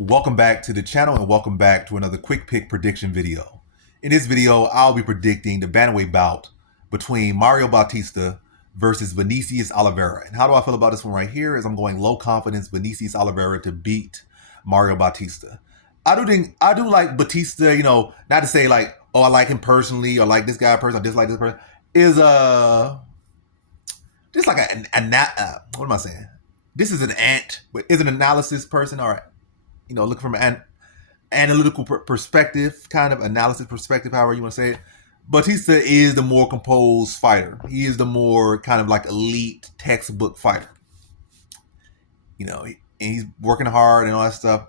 Welcome back to the channel and welcome back to another quick pick prediction video. In this video, I'll be predicting the bantamweight bout between Mario Bautista versus Vinicius Oliveira. And how do I feel about this one right here is I'm going low confidence Vinicius Oliveira to beat Mario Bautista. I do like Bautista, not to say like, oh, I like him personally or like this guy personally, I dislike this person. Is just like what am I saying? This is an is an analysis person, all right. Look from an analytical perspective, kind of analysis perspective, however you want to say it. Bautista is the more composed fighter. He is the more kind of like elite textbook fighter. And he's working hard and all that stuff.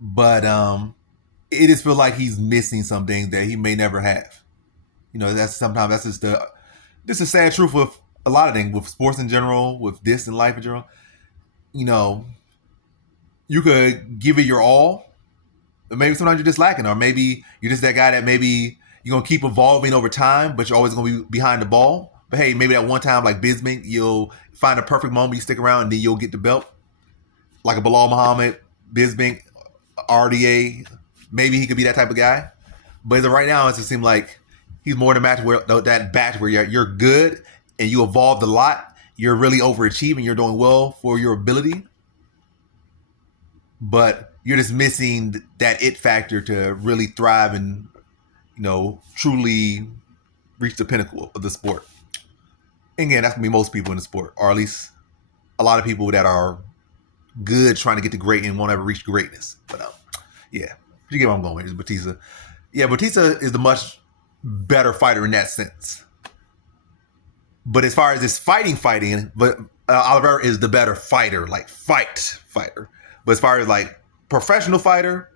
But it just feels like he's missing something that he may never have. That's just the sad truth with a lot of things, with sports in general, with this and life in general. You could give it your all, or maybe sometimes you're just lacking, or maybe you're just that guy that maybe you're gonna keep evolving over time, but you're always gonna be behind the ball. But hey, maybe that one time, like Bisping, you'll find a perfect moment, you stick around, and then you'll get the belt. Like a Bilal Muhammad, Bisping, RDA, maybe he could be that type of guy. But as of right now, it just seems like he's more in a match where you're good and you evolved a lot. You're really overachieving. You're doing well for your ability. But you're just missing that it factor to really thrive and, truly reach the pinnacle of the sport. And again, that's going to be most people in the sport, or at least a lot of people that are good trying to get to great and won't ever reach greatness. But yeah, you get where I'm going with. It's Bautista. Yeah, Bautista is the much better fighter in that sense. But as far as this fighting, but Oliveira is the better fighter, like fighter. But as far as like professional fighter,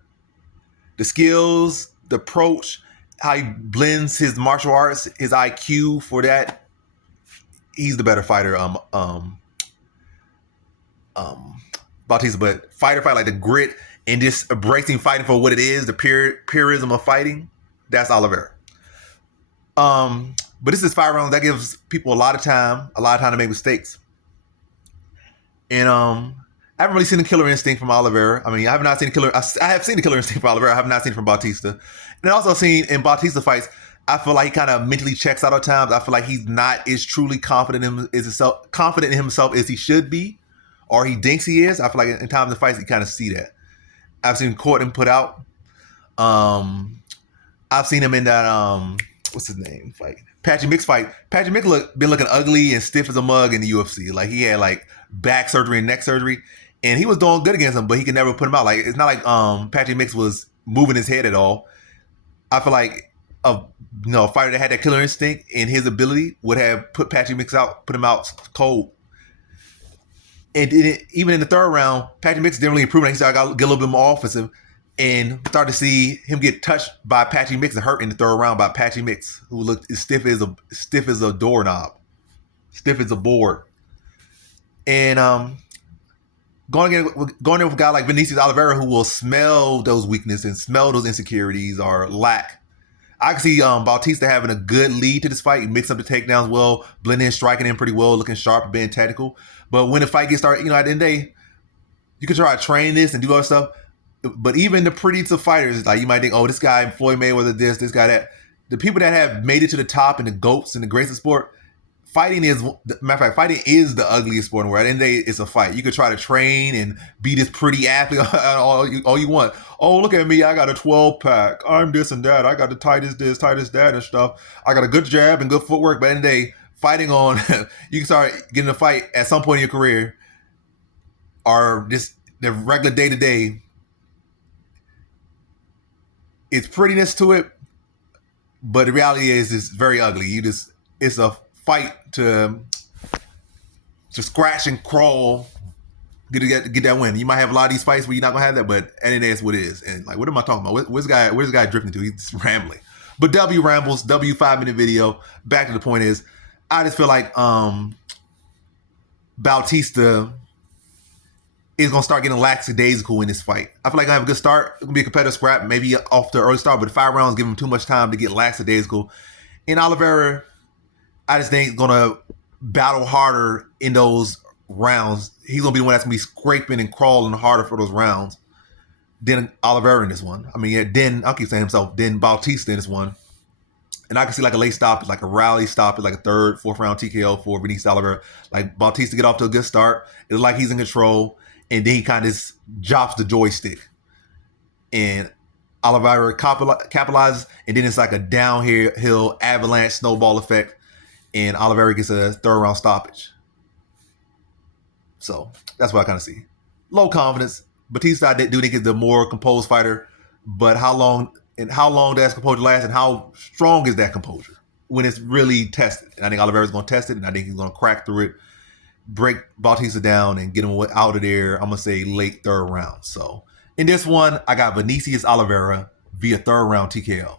the skills, the approach, how he blends his martial arts, his IQ for that, he's the better fighter. Bautista, but fight like the grit and just embracing fighting for what it is, the purism of fighting, that's Oliveira. But this is 5 rounds. That gives people a lot of time to make mistakes. And I haven't really seen the killer instinct from Oliveira. I mean, I have seen the killer instinct from Oliveira. I have not seen it from Bautista. And I also seen in Bautista fights, I feel like he kind of mentally checks out at times. I feel like he's not as truly confident in himself as he should be, or he thinks he is. I feel like in times of fights, you kind of see that. I've seen caught and put out. I've seen him in that what's his name fight? Patchy Mix fight. Patchy Mix been looking ugly and stiff as a mug in the UFC. Like he had like back surgery and neck surgery, and he was doing good against him, but he could never put him out. Like it's not like Patchy Mix was moving his head at all. I feel like a fighter that had that killer instinct and his ability would have put Patchy Mix out, put him out cold. And even in the 3rd round, Patchy Mix didn't really improve. He started to get a little bit more offensive, and started to see him get touched by Patchy Mix and hurt in the 3rd round by Patchy Mix, who looked as stiff as a doorknob, stiff as a board. And going in with a guy like Vinicius Oliveira, who will smell those weaknesses and smell those insecurities or lack. I can see Bautista having a good lead to this fight, mix up the takedowns well, blending in, striking in pretty well, looking sharp, being tactical. But when the fight gets started, at the end of the day, you can try to train this and do all that stuff. But even the pretty tough fighters, like you might think, oh, this guy, Floyd Mayweather, this guy, that. The people that have made it to the top and the GOATs and the greats of sport, fighting is the ugliest sport in the world. At the end of the day, it's a fight. You could try to train and be this pretty athlete all you want. Oh, look at me. I got a 12-pack. I'm this and that. I got the tightest this, tightest that and stuff. I got a good jab and good footwork. But at the end of the day, fighting on, you can start getting a fight at some point in your career or just the regular day-to-day. It's prettiness to it, but the reality is it's very ugly. It's a fight to scratch and crawl, get that win. You might have a lot of these fights where you're not gonna have that, but at the end of the day, it's what it is. And like, what am I talking about? Where's this guy drifting to? He's rambling. But W rambles. W 5-minute video. Back to the point is, I just feel like Bautista is going to start getting lackadaisical in this fight. I feel like I have a good start. It's going to be a competitive scrap, maybe off the early start, but 5 rounds give him too much time to get lackadaisical. And Oliveira, I just think, is going to battle harder in those rounds. He's going to be the one that's going to be scraping and crawling harder for those rounds. then Oliveira in this one. I mean, yeah, then I'll keep saying himself. Then Bautista in this one. And I can see like a late stop, like a rally stop, like a third, fourth round TKO for Vinicius Oliveira. Like Bautista get off to a good start. It's like he's in control, and then he kind of just drops the joystick, and Oliveira capitalizes, and then it's like a downhill avalanche snowball effect, and Oliveira gets a third round stoppage. So that's what I kind of see. Low confidence. Bautista, I do think is the more composed fighter, but how long does composure last, and how strong is that composure when it's really tested? And I think Oliveira's going to test it, and I think he's going to crack through it, break Bautista down, and get him out of there. I'm going to say late third round. So in this one, I got Vinicius Oliveira via third round TKO.